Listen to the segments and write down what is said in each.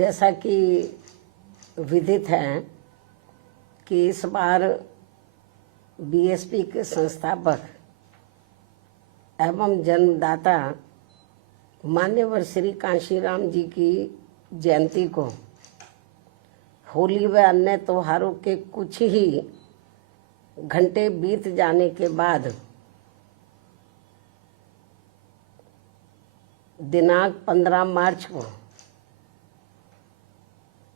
जैसा कि विदित है कि इस बार बीएसपी के संस्थापक एवं जन्मदाता मान्यवर श्री कांशीराम जी की जयंती को होली व अन्य त्योहारों के कुछ ही घंटे बीत जाने के बाद दिनांक 15 मार्च को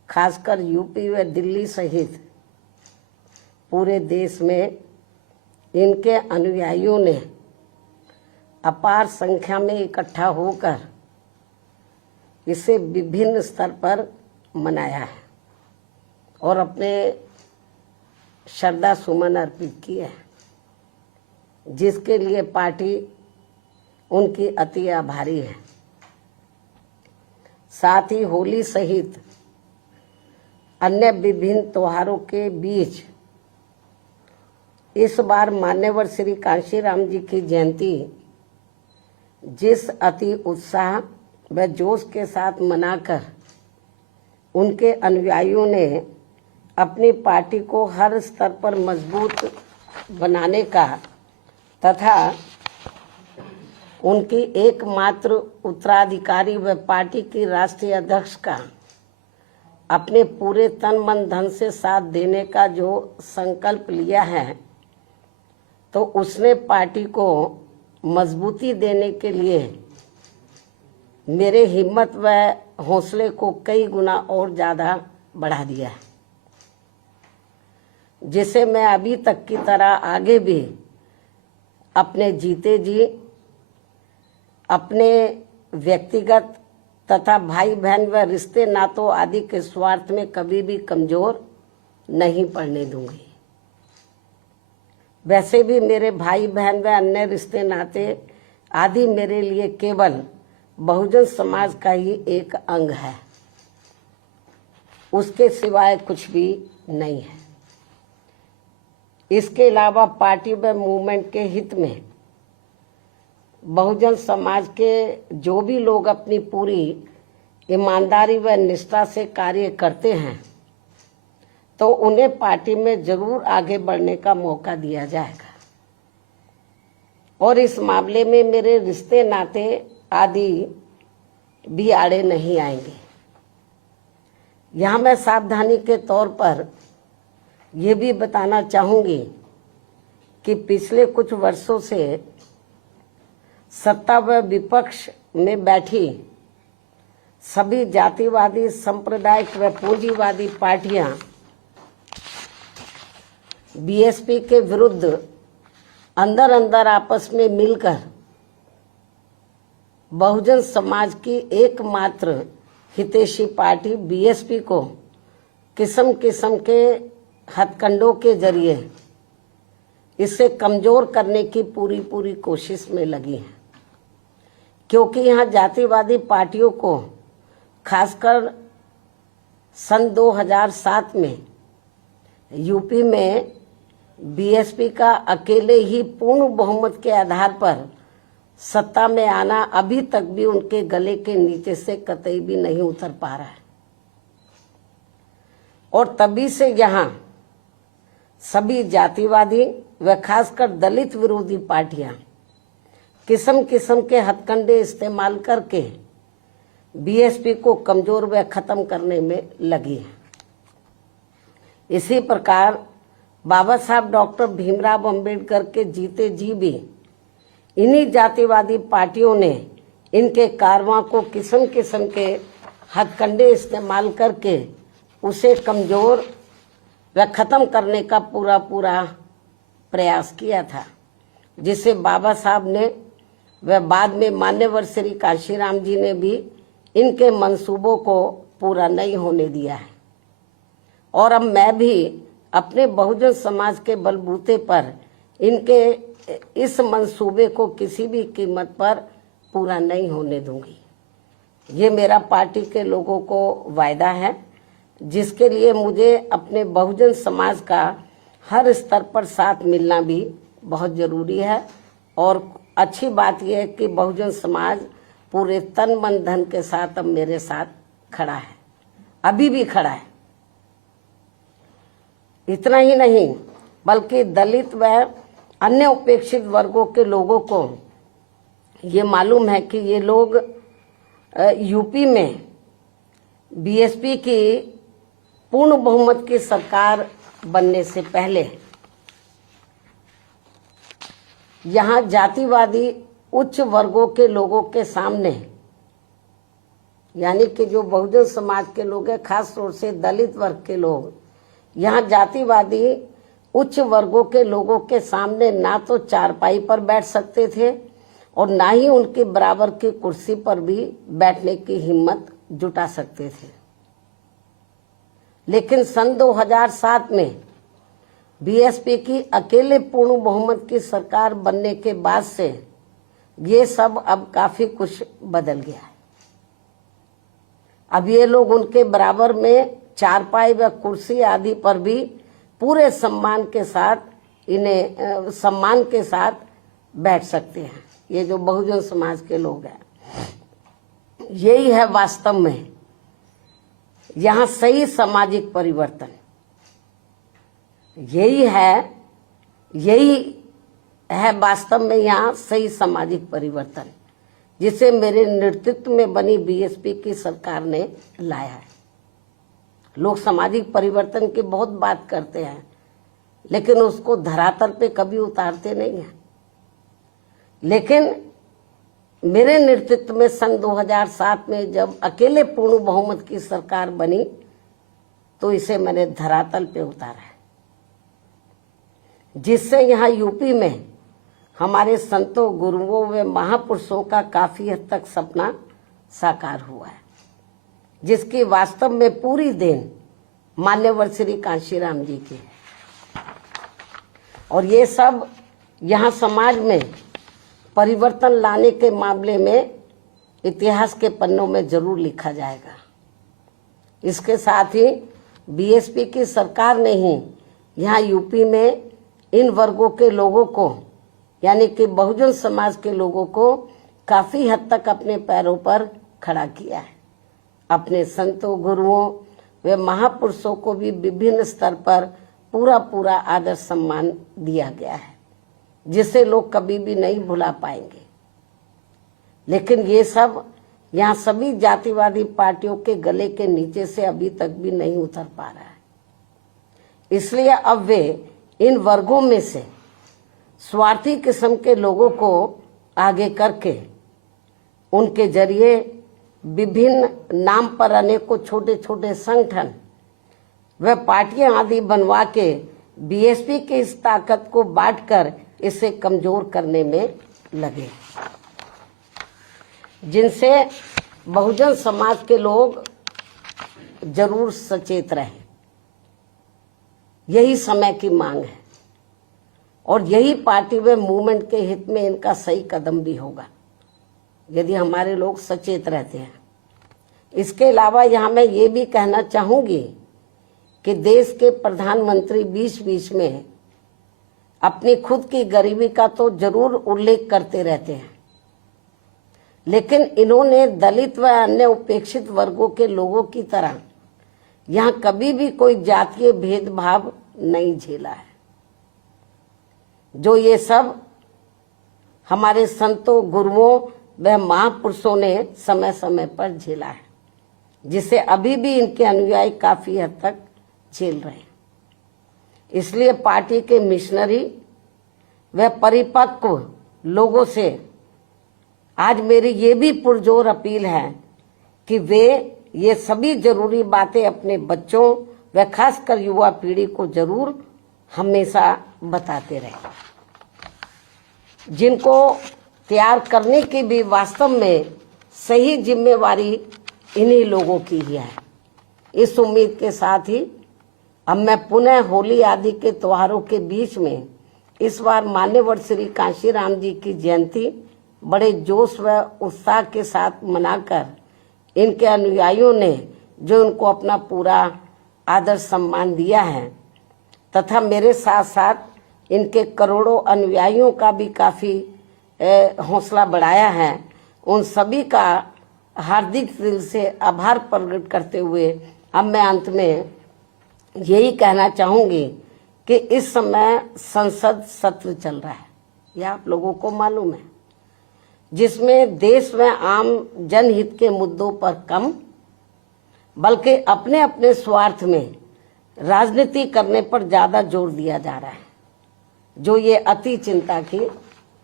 खासकर यूपी व दिल्ली सहित पूरे देश में इनके अनुयायियों ने अपार संख्या में इकट्ठा होकर इसे विभिन्न स्तर पर मनाया है और अपने श्रद्धा सुमन अर्पित किए हैं, जिसके लिए पार्टी उनकी अति आभारी है। साथ ही होली सहित अन्य विभिन्न त्योहारों के बीच इस बार मान्यवर श्री कांशीराम जी की जयंती जिस अति उत्साह व जोश के साथ मनाकर उनके अनुयायियों ने अपनी पार्टी को हर स्तर पर मजबूत बनाने का तथा उनकी एकमात्र उत्तराधिकारी व पार्टी की राष्ट्रीय अध्यक्ष का अपने पूरे तन मन धन से साथ देने का जो संकल्प लिया है, तो उसने पार्टी को मजबूती देने के लिए मेरे हिम्मत व हौसले को कई गुना और ज़्यादा बढ़ा दिया है, जिसे मैं अभी तक की तरह आगे भी अपने जीते जी अपने व्यक्तिगत तथा भाई बहन व रिश्ते नातों आदि के स्वार्थ में कभी भी कमजोर नहीं पड़ने दूंगी। वैसे भी मेरे भाई बहन व अन्य रिश्ते नाते आदि मेरे लिए केवल बहुजन समाज का ही एक अंग है, उसके सिवाय कुछ भी नहीं है। इसके अलावा पार्टी व मूवमेंट के हित में बहुजन समाज के जो भी लोग अपनी पूरी ईमानदारी व निष्ठा से कार्य करते हैं, तो उन्हें पार्टी में जरूर आगे बढ़ने का मौका दिया जाएगा और इस मामले में मेरे रिश्ते नाते आदि भी आड़े नहीं आएंगे। यहाँ मैं सावधानी के तौर पर ये भी बताना चाहूँगी कि पिछले कुछ वर्षों से सत्ता व विपक्ष में बैठी सभी जातिवादी सांप्रदायिक व पूंजीवादी पार्टियां बीएसपी के विरुद्ध अंदर अंदर आपस में मिलकर बहुजन समाज की एकमात्र हितैषी पार्टी बीएसपी को किस्म किस्म के हथकंडों के जरिए इसे कमजोर करने की पूरी कोशिश में लगी है, क्योंकि यहाँ जातिवादी पार्टियों को खासकर सन 2007 में यूपी में बीएसपी का अकेले ही पूर्ण बहुमत के आधार पर सत्ता में आना अभी तक भी उनके गले के नीचे से कतई भी नहीं उतर पा रहा है और तभी से यहाँ सभी जातिवादी व खासकर दलित विरोधी पार्टियां किस्म किस्म के हथकंडे इस्तेमाल करके बीएसपी को कमजोर व खत्म करने में लगी है। इसी प्रकार बाबा साहब डॉक्टर भीमराव अंबेडकर के जीते जी भी इन्हीं जातिवादी पार्टियों ने इनके कारवां को किस्म किस्म के हथकंडे इस्तेमाल करके उसे कमजोर व खत्म करने का पूरा प्रयास किया था, जिसे बाबा साहब ने व बाद में मान्यवर श्री कांशीराम जी ने भी इनके मंसूबों को पूरा नहीं होने दिया है। और अब मैं भी अपने बहुजन समाज के बलबूते पर इनके इस मंसूबे को किसी भी कीमत पर पूरा नहीं होने दूंगी। ये मेरा पार्टी के लोगों को वायदा है, जिसके लिए मुझे अपने बहुजन समाज का हर स्तर पर साथ मिलना भी बहुत जरूरी है। और अच्छी बात यह है कि बहुजन समाज पूरे तन मन धन के साथ अब मेरे साथ खड़ा है। अभी भी खड़ा है। इतना ही नहीं बल्कि दलित व अन्य उपेक्षित वर्गों के लोगों को ये मालूम है कि ये लोग यूपी में बीएसपी की पूर्ण बहुमत की सरकार बनने से पहले यहाँ जातिवादी उच्च वर्गों के लोगों के सामने, यानी कि जो बहुजन समाज के लोग हैं, खास तौर से दलित वर्ग के लोग, यहाँ जातिवादी उच्च वर्गों के लोगों के सामने ना तो चारपाई पर बैठ सकते थे और ना ही उनके बराबर की कुर्सी पर भी बैठने की हिम्मत जुटा सकते थे। लेकिन सन 2007 में बीएसपी की अकेले पूर्ण बहुमत की सरकार बनने के बाद से ये सब अब काफी कुछ बदल गया है। अब ये लोग उनके बराबर में चारपाई व कुर्सी आदि पर भी पूरे सम्मान के साथ बैठ सकते हैं। ये जो बहुजन समाज के लोग हैं, यही है वास्तव में यहाँ सही सामाजिक परिवर्तन। यही है वास्तव में यहाँ सही सामाजिक परिवर्तन, जिसे मेरे नेतृत्व में बनी बीएसपी की सरकार ने लाया है। लोग सामाजिक परिवर्तन की बहुत बात करते हैं, लेकिन उसको धरातल पे कभी उतारते नहीं हैं। लेकिन मेरे नेतृत्व में सन 2007 में जब अकेले पूर्ण बहुमत की सरकार बनी, तो इसे मैंने धरातल पे उतारा है, जिससे यहाँ यूपी में हमारे संतों, गुरुओं व महापुरुषों का काफी हद तक सपना साकार हुआ है, जिसकी वास्तव में पूरी देन मान्यवर श्री कांशीराम जी की है। और ये सब यहाँ समाज में परिवर्तन लाने के मामले में इतिहास के पन्नों में जरूर लिखा जाएगा। इसके साथ ही बीएसपी की सरकार ने ही यहाँ यूपी में इन वर्गों के लोगों को, यानी कि बहुजन समाज के लोगों को काफी हद तक अपने पैरों पर खड़ा किया है। अपने संतों, गुरुओं व महापुरुषों को भी विभिन्न स्तर पर पूरा आदर सम्मान दिया गया है, जिसे लोग कभी भी नहीं भुला पाएंगे। लेकिन ये सब यहाँ सभी जातिवादी पार्टियों के गले के नीचे से अभी तक भी नहीं उतर पा रहा है। इसलिए अब वे इन वर्गों में से स्वार्थी किस्म के लोगों को आगे करके उनके जरिए विभिन्न नाम पर अनेकों छोटे छोटे संगठन व पार्टियां आदि बनवा के बीएसपी की इस ताकत को बांटकर इसे कमजोर करने में लगे, जिनसे बहुजन समाज के लोग जरूर सचेत रहें। यही समय की मांग है और यही पार्टी व मूवमेंट के हित में इनका सही कदम भी होगा, यदि हमारे लोग सचेत रहते हैं। इसके अलावा यहाँ मैं ये भी कहना चाहूंगी कि देश के प्रधानमंत्री बीच बीच में अपनी खुद की गरीबी का तो जरूर उल्लेख करते रहते हैं, लेकिन इन्होंने दलित व अन्य उपेक्षित वर्गों के लोगों की तरह यहाँ कभी भी कोई जातीय भेदभाव नहीं झेला है, जो ये सब हमारे संतों, गुरुओं व महापुरुषों ने समय समय पर झेला है, जिसे अभी भी इनके अनुयायी काफी हद तक झेल रहे हैं। इसलिए पार्टी के मिशनरी व परिपक्व लोगों से आज मेरी ये भी पुरजोर अपील है कि वे ये सभी जरूरी बातें अपने बच्चों व खासकर युवा पीढ़ी को जरूर हमेशा बताते रहें, जिनको तैयार करने की भी वास्तव में सही जिम्मेवारी इन्हीं लोगों की ही है। इस उम्मीद के साथ ही अब मैं पुनः होली आदि के त्योहारों के बीच में इस बार मान्यवर श्री कांशीराम जी की जयंती बड़े जोश व उत्साह के साथ मनाकर इनके अनुयायियों ने जो उनको अपना पूरा आदर सम्मान दिया है तथा मेरे साथ साथ इनके करोड़ों अनुयायियों का भी काफी हौसला बढ़ाया है, उन सभी का हार्दिक दिल से आभार प्रकट करते हुए अब मैं अंत में यही कहना चाहूंगी कि इस समय संसद सत्र चल रहा है, यह आप लोगों को मालूम है, जिसमें देश में आम जनहित के मुद्दों पर कम बल्कि अपने अपने स्वार्थ में राजनीति करने पर ज्यादा जोर दिया जा रहा है, जो ये अति चिंता की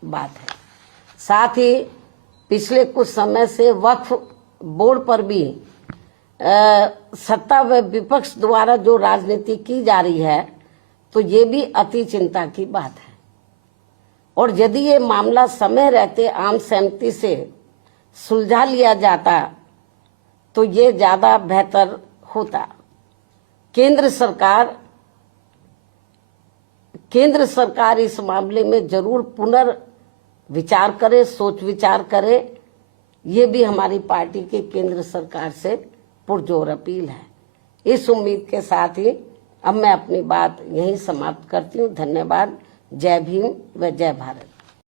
बात है। साथ ही पिछले कुछ समय से वक्फ बोर्ड पर भी सत्ता व विपक्ष द्वारा जो राजनीति की जा रही है, तो ये भी अति चिंता की बात है। और यदि ये मामला समय रहते आम सहमति से सुलझा लिया जाता तो ये ज्यादा बेहतर होता। केंद्र सरकार इस मामले में जरूर पुनर्विचार करे, सोच विचार करे। ये भी हमारी पार्टी की केंद्र सरकार से पुरजोर अपील है। इस उम्मीद के साथ ही अब मैं अपनी बात यहीं समाप्त करती हूँ। धन्यवाद। जय भीम व जय भारत।